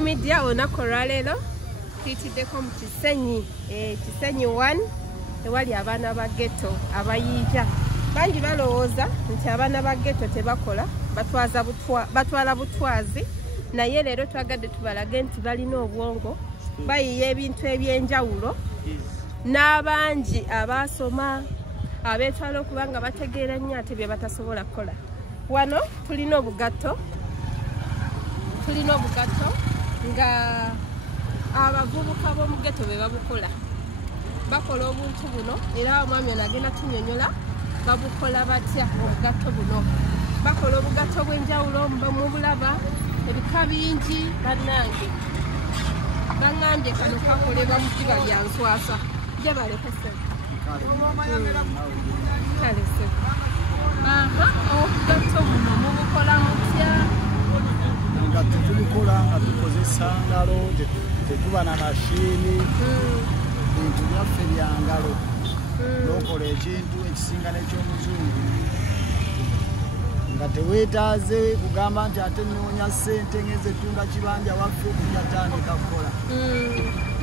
Media olunaku olwaleero tuyitiddeko mu Kisenyi Kisenyi 1 ewali abaana ba ghetto abayiiya bangi balowooza nti abaana ba ghetto tebakola batwala butwazi naye leero twagadde tubalage nti balina obwongo bayiiya ebintu eby'enjawulo n'abangi abaasoma abeetwala okuba nga bategeera nnyo ate bye batasobola kukola. Wano tulina obugatto nga abavubuka b'omu ghetto be babukola bakola obuntu buno era omwami ono agenda tunyonyola babukola batya obugatto buno bakola obugatto bw'enjawulo mubulaba ebika bingi bannange kano kakolebwa mu kiba lya nswasa jabalekese kalese obugatto buno mubukola mutya? Nga tulikola nga tukozesa ngalo tetuba na mashini bintu byaffe bya ngalo nokola ekintu ekisinga n'ekyomuzungu nga teweetaaze kugamba nti ate noonya ssente ngeze tunda kibanja waffe kujatandika kukola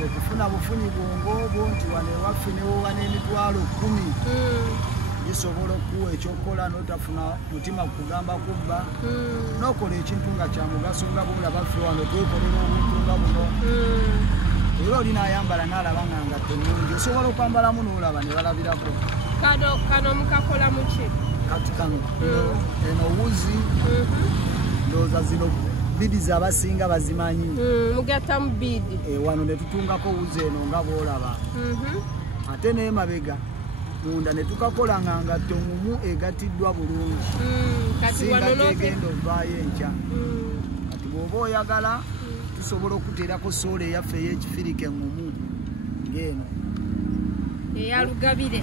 okufuna bufunyi bwongoobwo nti wano ewaffe newowa n'emitwalo 10 gisobola okuwa ekyokukola n'otafuna mutima kugamba kubba n'okola ekintu nga kya mugaso nga bwolabaffe wano twekolera obuntu nga buno era olina ayambala n'alaba nga ngatto nnungi osobola okwambalamu n'olaba ne balabirako kano mukakola muki kati kano eno wuzi ndowooza zino bidi z'abasinga bazimanyi mugattamu bidi wano ne tutungako wuzi eno nga bwolaba ate n'emabega munda ne tukakola nga ngatto ngumu egatiddwa bulungi singa tegenda ovaayo enkya kati bw'oba oyagala tusobola okuteerako soolo eyaffe ey'ekifirika eŋŋumu ng'eno eyalugabire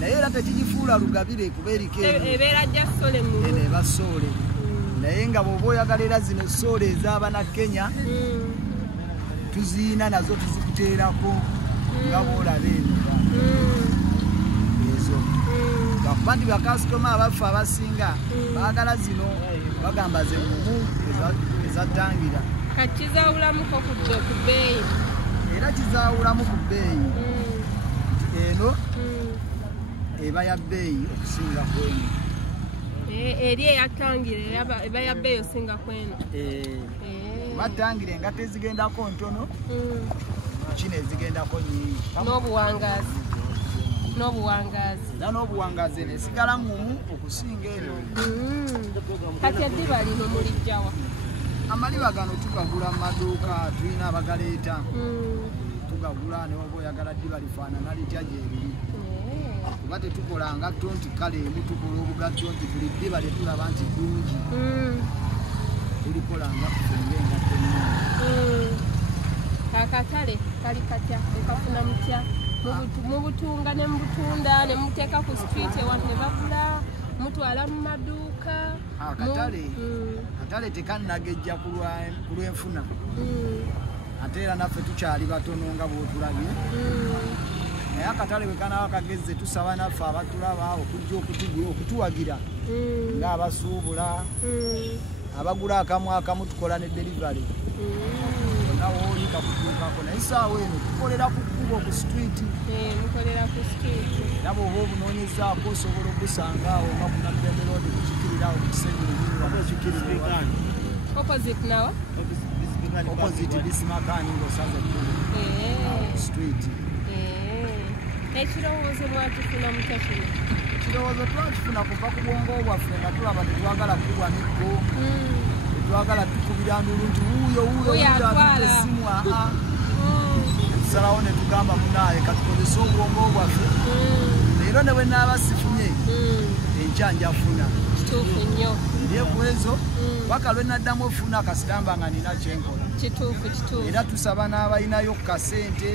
naye era tekigifuula lugabire kuba eriko ebeera gya soolo eŋŋumu eno eba soole naye nga bw'oba oyagala era zino soolo ez'abana Kenya tuziina nazo tuzikuteerako nga bwolaba eno ezo gakuba nti bakasitoma abaffe abasinga baagala zino bagamba ze ngumu ezattangira kati kizaawulamuko ku bbeeyi era kizaawulamu ku bbeeyi eno eba ya bbeeyi okusinga kweno eri eyattangira eba ya bbeeyi osinga kweno battangire nga tezigendako ntono kino ezigendako nyingi n'obuwangaazi nesigala ngumu okusinga eno kati eddiba lino mulijjawa amaliba gano tugagula mu maduuka tulina abagaleeta tugagula neoba oyagala ddiba lifaanana litya gyeriri kuba tetukola ngatto nti kale emu tukola obugatto nti buli ddiba lyetulaba nti ddungi tulikola nga tufunga engatto ennungi akatale kali katya ekafuna mutya mubutunga ne mubutunda ne muteeka ku street ewantu ne bagula mutwala mu maduuka akatale tekannagejja ku lw'enfuna ate era naffe tukyali batono nga bwotulabye naye akatale bwe kanaaba kagezze tusaba naffe abatulaba okujja okutuwagira ng'abasuubula abagula akamu tukola ne delivery nawooli kakutuukako naye saawa eno tukolera ku kkubo ku street era bw'oba obunoonyezaako osobola okusanga awo nga ku Namirembe Road kukikirirawo ku Kisenyi opposite Bisimakani ng'osanze ekkubo ku street ekirowoozo mwakifuna mutya kino ekirowoozo twakifuna kuva ku bwongo bwaffe nga tulaba tetwagala kubwa mikko twagala tukubira ndulu nti wuuyo atute essimu tusalawo ne tugamba munaaye katukozesa obwongo bwaffe leero ne bwe naaba sifunye enkya njafuna kituufu nnyo ebyekwezo paka lwe naddamu ofuna kasitamba nga nina kyenkola kituufu era tusaba n'abalinayo ku kasente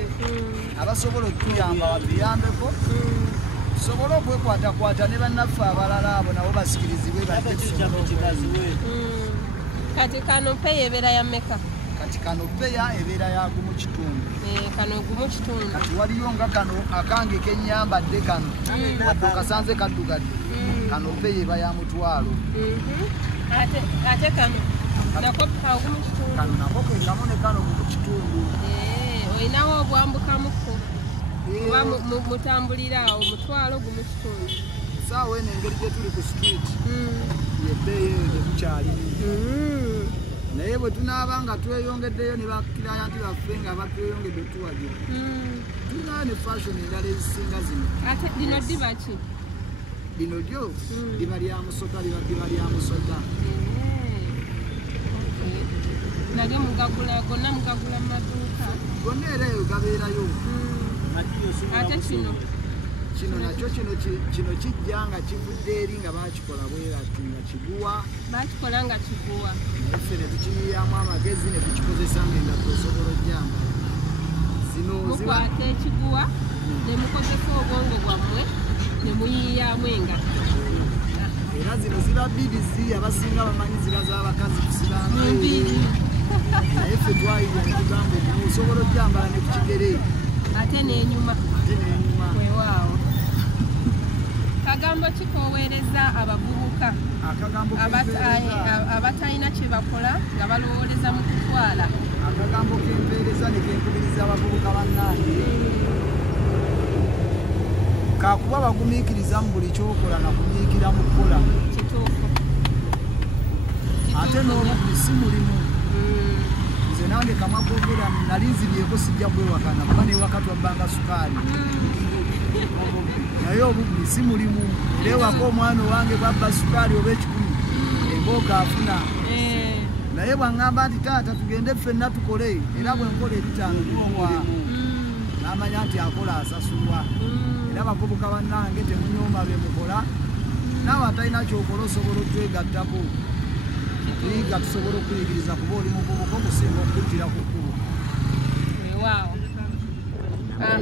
abasobola okutuyamba batuyambeko tusobole okwekwatakwata ne bannaffe abalala abo nabo basikirizibwe kati kano peya ebeera ya mmeka? Kati kano peya ebeera ya gumu kitundu. Kano gumu kitundu. Kati waliyo nga kano akange kenyambadde kano wadde okasanze kaddugadde kano peya eba ya mutwalo. Ate kano kano nako kekamone kano mu kitundu olinawo obwambukamuko oba mutambulira awo mutwalo gumu kitundu saawa eno engeri gye tuli ku street yebbeeyo eyo tebukyalimu naye bwe tunaaba nga tweyongeddeyo ne bakirayanti baffe nga batweyongedde tuwagira tulinayo ne fashion endala ezisinga zino ate lino ddiba ki lino lyo liba lya musota liba ddiba lya musota nalyo mugagula gonna mugagula mu maduuka gonna era eyo gabeerayo ate kino nakyo kino kijja nga kivudde eri nga bakikola bwebati nga kiguwa bakikola nga kiguwa naffe ne tukiyiyamu amagezi ne tukikozesa ng'engatto osobola ojjambala zino mukwata ekiguwa ne mukozesa obwongo bwammwe ne muyiyamu engatto era zino ziba bidizi abasinga bamanyi ziba z'abakazi kusibanga naye ffe twayiya ne tugamba osobola ojjambala ne ku kigere ate n'enyuma weewaawo kagambo kikoweereza abavubuka abatalina kye bakola nga balowooleza mu kutwala akagambo kempeereza ne kenkubiriza abavubuka bannange kakuba bagumiikiriza mu buli kyokola na kunyiikira mu kukola kituufu ate n'obubbi si mulimu nze nange kamakogera nali nzibyeko sijja kwewakana kuba newaka twabbanga sukaali naye obubbi si mulimu era ewaka omwana owange bwabba sukaali oba ekikumi embooga afuna naye bwaŋŋamba nti taata tugende ffenna tukole era bwenkola ebitaano tuwa n'amanya nti akola asasulwa era abavubuka bannange temunyooma bye mukola naawe atalina kyokola osobola otwegattako tuyiga tusobola okuyigiriza kuba oli muvubuka okusinga okuttira ku kkubo weewaawo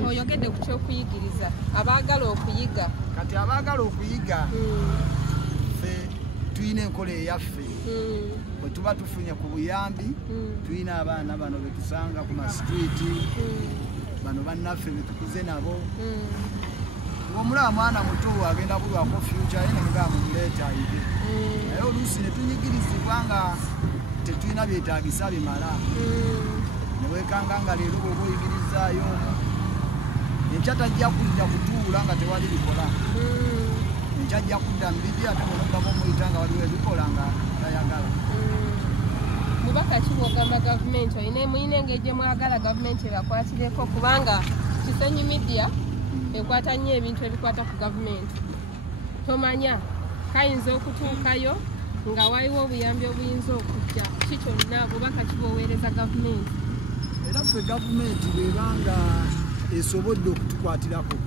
oyogedde ku kyokuyigiriza abaagala okuyiga kati abaagala okuyiga ffe tulina enkola eyaffe bwe tuba tufunye ku buyambi tulina abaana bano be tusanga ku masitwiti bano bannaffe be tukuze nabo omulaba mwana muto agenda bulwako future ye nemugaba mumuleeta ayige naye oluusi ne tunyigirizibwa nga tetulina byetaagisa bimala newekanga nga leero bweba oyigirizaayo enkya tajja kudda kutuula nga tewali bikola enkya ajja kudda mubibye ate bwonogaba omuyita nga waliwo ebikola nga tayagala mubaka kibwogamba gavumenti muyina engeri gye mwagala gavumenti ebakwatireko kubanga Kisenyi Media ekwata nnyo ebintu ebikwata ku gavumenti tomanya kayinza okutuukayo nga waliwo obuyambi obuyinza okujja kikyonna bubaka kiboweereza gavumenti era ffe gavumenti bwebanga esobodde okutukwatirako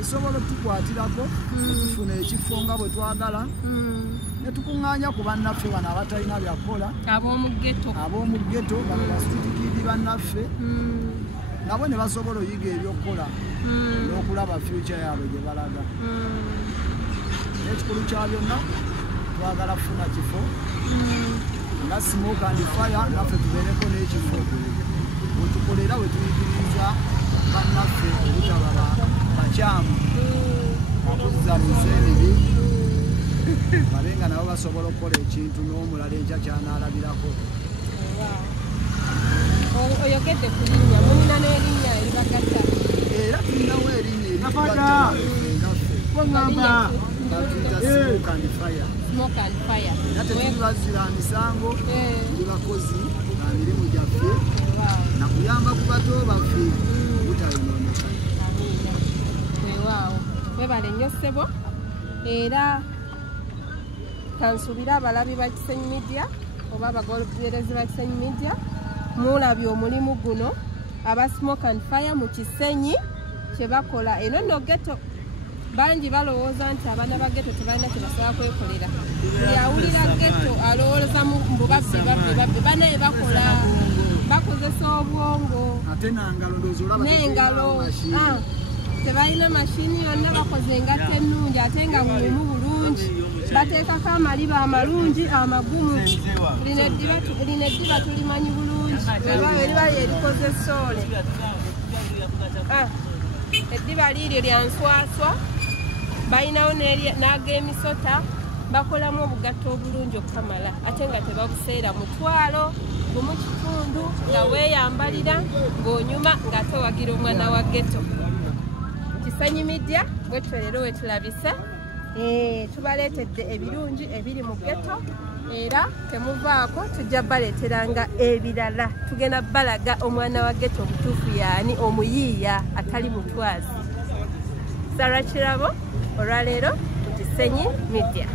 esobola okutukwatirako okufuna ekifo nga bwe twagala ne tukuŋŋaanya ku bannaffe bano abatalina byakukola ab'omu ggeto bano basititikidi bannaffe nabo ne basobola oyiga ebyokukola n'okulaba future yaabwe gye balaga n'ekikulu kya byonna twagala kufuna kifo nga smoke and fire naffe tubeereko n'ekifo wetukolera wetuyigiriza bannaffe obutaba bakyamu okuzza mu nseenibi babenga nabo basobola okukola ekintu n'omulala enkya kyanaalabirako oyogedde ku linnya mulina n'erinnya eribagatta era tulinawo erinnya eritugatta batuyita smoke and fire era tetuli bazira misango tuli bakozi ba mirimu gyaffe nakuyamba ku bato baffe butayonooneka weewaawo webale nnyo ssebo era kansuubire abalabi ba Kisenyi Media oba abagoberezi ba Kisenyi Media mulabye omulimu guno aba smoke and fire mu Kisenyi kye bakola eno nno ghetto bangi balowooza nti abaana ba ghetto tebalina kye basobola kwekolera buli awulira ghetto alowooza mu bubabbi banaye bakola bakozesa obwongo n'engalo tebalina mashini yonna bakoze engatta ennungi ate nga bulimu bulungi bateekako amaliba amalungi amagumu lino eddiba tulimanyi bulungi eriba lyerikoze soole eddiba liiryo lya nswaswa balinawo n'ag'emisota bakolamu obugatto obulungi okukamala ate nga tebabuseera mutwalo gumu kitundu nga weeyambalira ng'onyuma ng'ate wagira omwana wa ghetto. Kisenyi Media bwetyo leero wetulabise tubaleetedde ebirungi ebiri mu ghetto era temuvaako tujja baleeteranga ebirala. Tugenda balaga omwana wa ghetto omutuufu yaani omuyiiya atali mutwazi. Sarah Kirabo olwaleero ku Kisenyi Media.